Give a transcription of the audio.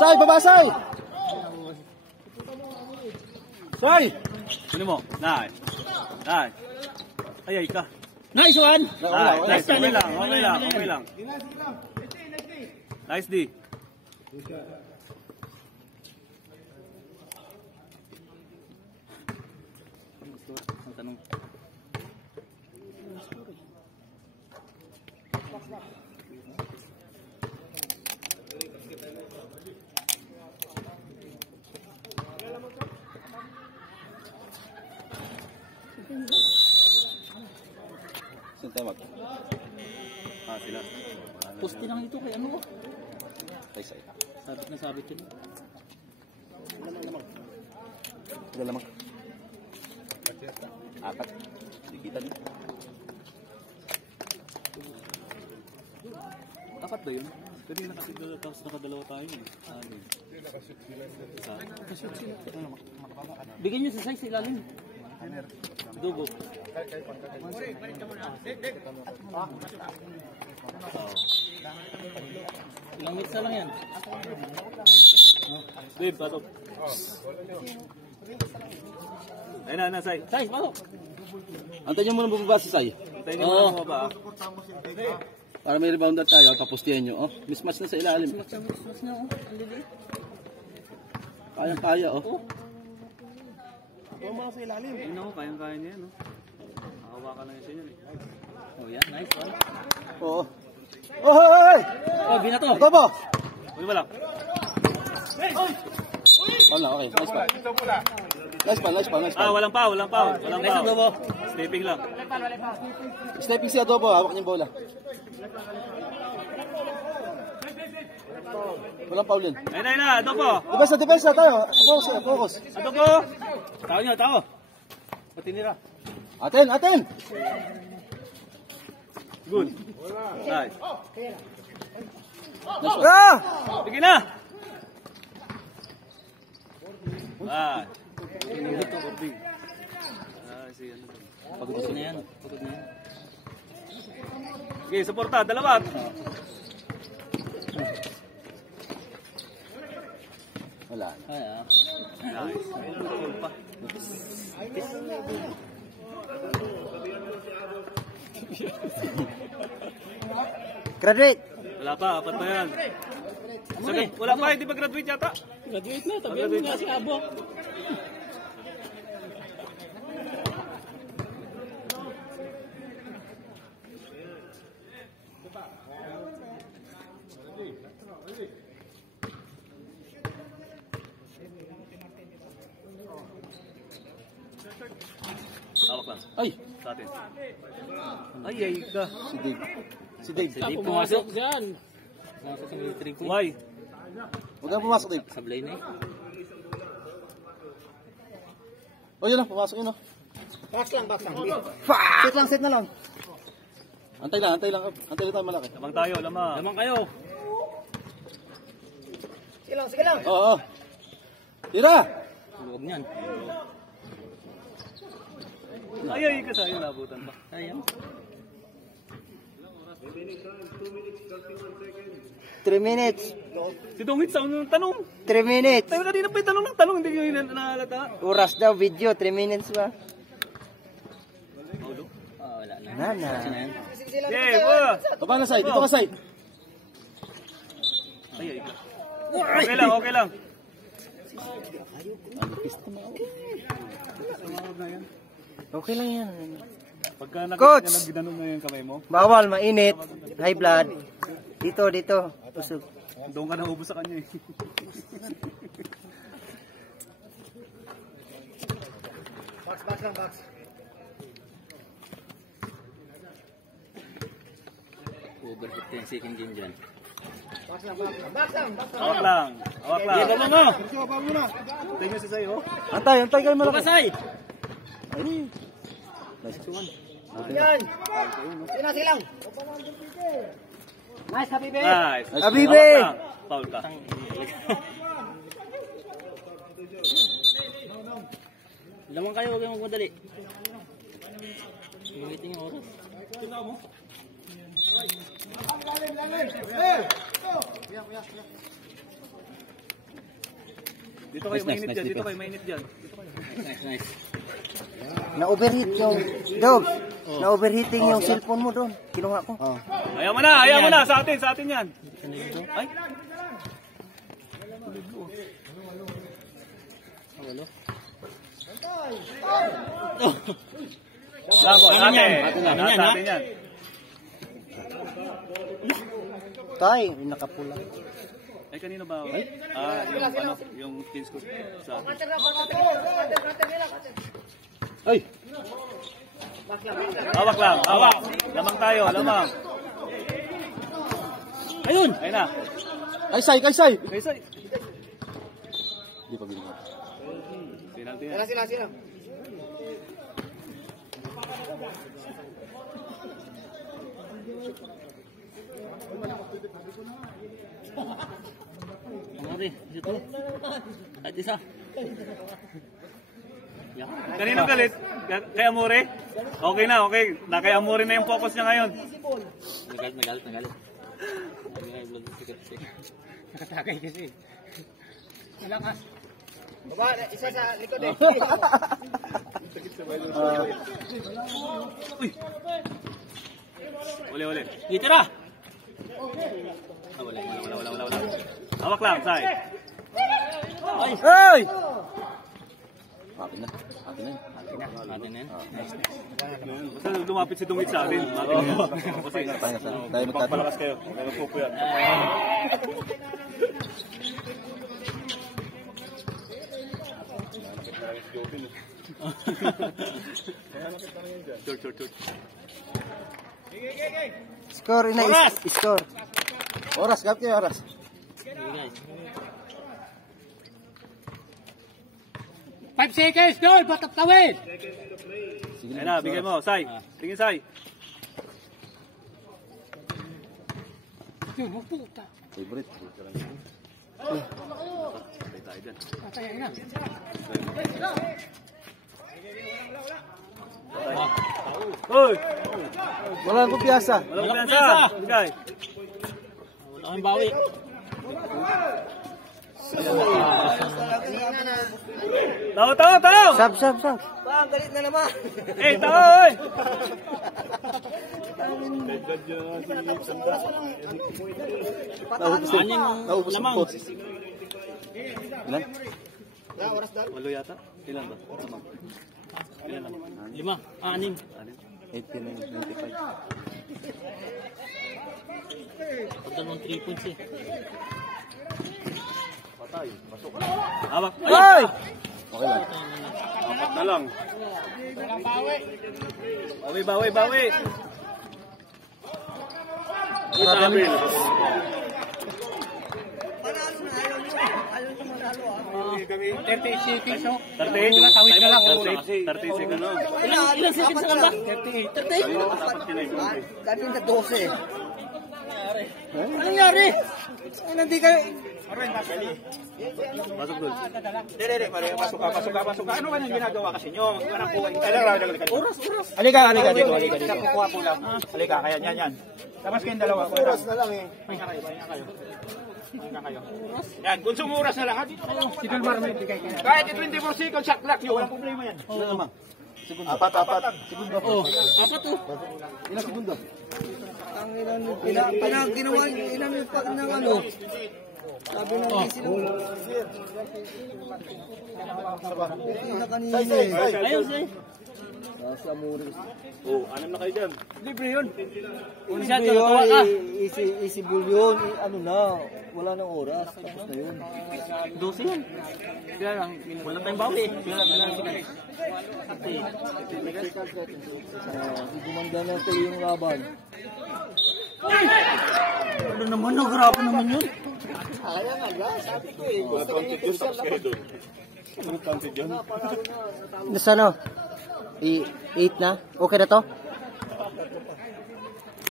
Say, babasay! Say! Kunin mo. Nice. Nice. Ay, ka. Nice one! Nice. Okay lang. Okay lang. Okay lang. Nice D. Ang tanong. Saan tayo mag? Sila. Pusti lang ito kay ano? Kay say. Sabit na sabit yun. Ilan lamang? Apat. Dikita din. Apat ba yun? Kasi nakadalawa tayo eh. Nakashoot sila. Bigyan nyo sa size ilalim. Dugo. Ilang minutes na lang yan. Dave, pasok. Ayun na, Say. Size, pasok. Antayin nyo muna bumaba si Say. Antayin nyo muna mo ba? Para may rebound na tayo, papustihan nyo. Oh, mismatch na sa ilalim. Mas na oh. Ang lilit. Kaya-kaya, oh. Huwag mo sa ilalim. Ayun ako, kayang-kaya niya yan. Nakahawakan lang yun sa inyo. Oh yan, nice one. Oo. Oh, hey! Oh, binato. Ito po! Huwag mo lang. Wala, okay. Nice pa. Nice pa, nice pa, nice pa. Walang pa. Walang pa. Nice ang dugo. Stepping lang. Stepping siya doon po, hawak niyo yung bola. Walang foul yun. Ayun na. Ito po. Depensa tayo. Focus. Ito po. Tao nyo, tao. Patinira. Aten! Good. Nice. Sige na. Pagod na yan. Sige, suporta. Dalawa. Wala. Ay, Nice. Graduate! Wala pa. Apat pa yan. Wala pa. Hindi pa graduate yata. graduate na. Tabi mo nga si Abo. Hawak lang. Ay! Sa atin. Ay, ka. Si Dave. Hindi pumasok dyan. Pumasok sa military ko. Why? Huwag na pumasok, Dave. Sablay na eh. O, yun lang. Pumasok yun, oh. Box lang. Set na lang. Antay lang. Antay lang tayo malaki. Lamang tayo, lamang. Lamang kayo. Sige lang. Oo. Tira! Huwag niyan. Ay, ka sa'yo. Nabutan pa. Ayan. 3 minutes. Si Dongit sa unang tanong. 3 minutes. Tayo kanina pa yung tanong ng tanong. Hindi nyo yun nahalata. Oras daw video. 3 minutes ba? Wala na. Nana. Okay, boy. Baba na side. Dito ka side. Ay, ka. Okay lang. Okay lang yan. Pagka Coach! nakita niya ginanong na yung kamay mo, Bawal, mainit. High blood. Dito. Usog. doon ka na ubos sa kanya eh. Box. Overhit 10 second din dyan. Hawak lang. Dito mo. Tingnan si sa'yo. Antay kayo malaki. Pasay. Ay. Nice one. Yan. Silang. Nice, happy baby. Nice. Habibe! Hawak lang. Foul ka. Lamang kayo, huwag kayong magmadali. Umiting yung oras. Dito kayo, Nice, mainit nice, dyan. nice, Dito kayo, mainit dyan. Nice. Na-overheat yung, Dog, na-overheating yung cellphone mo doon. Kinuha ko. Ayaw mo na, ayaw mo na. Sa atin yan. Ay. Labo, Amin yan. atin Amin yan, Sa ha? atin yan. Tay, nakapula. Ay, kanino ba? Yung teams ko sa atin. Ay! Hawak lang, hawak. Lamang tayo, lamang. Ayun! Ayun na. Kaysay! Kaysay! Kaysay. Hindi pa binigyan. Penalty yan. Sila. Ano rin? Dito. Kahit isa. Kanino galit? Kay Amore? Okay na, okay. Na kay Amore na yung focus niya ngayon. Nagalit. Nakatagay kasi. Malakas. Baba, isa sa likod eh. Uli. Itira! Wala. Hawak lang, Sai. Hey! Atin na. Atin na. Atin na yan. Basta lumapit si Dungit sa atin. Kasi Tayo na sa. Tayo magkati. palakas kayo. Meron po yan. Short. Score, Oras! Score. Oras, gap kayo oras. Sige guys. 5 seconds, Dol! Pataptawin! Sige Ayun na, bigay mo. Sai. Tingin Sai. Yung puta. Favorite. Patay tayo dyan. Patayin na. Uy! Wala nang kumpiyansa. Walang kumpiyansa. Bigay. Wala kang bawi. Tao! Sab. Galit na naman. Eh, tao! Anin yung Naubos ang lamang. coach. Ilan? Walo yata? Ilan ba? Lamang. Ilan lamang? 5. 6. 89, 95. Pagdalawang 3 points eh. Patay. Pasok. Hawak. Hey! Okay lang. Apat na lang. Bawi. Sabi. 38 seconds, oh. 38. Tawid na lang. 38 second. Ilan seconds ka ba? 38. Kanina 12 eh. Ano nangyari? Ay, hindi ka... Pasok doon. Pasok ka. Ano ang ginagawa kasi nyo? Anak ko, oras. Halika dito. Kukuha ko lang. Halika, kaya yan. Tapos kayong dalawa. Oras na lang eh. Pahinga kayo. Yan, kung sumuras na lang. Dito kayo. Kahit 24 seconds, shot clock nyo. Walang problema yan. Apat. Oh, apat oh. Ilang segundo? Ginawa yung pag ng ano. Sabi ng sila. Na kanina eh. Ayun, say. Sa Muris. Oh, 6 na kayo dyan. Libre yun. Isa, Hindi tuwa ka. easy ball yun. Ano na, wala nang oras. Tapos na yun. 12 yan. Kaya lang, wala tayong bawi eh. Kaya lang, Gumanda na ito yung laban. ano naman, grabe naman yun. Nasa ano? 8 na? Okay na to?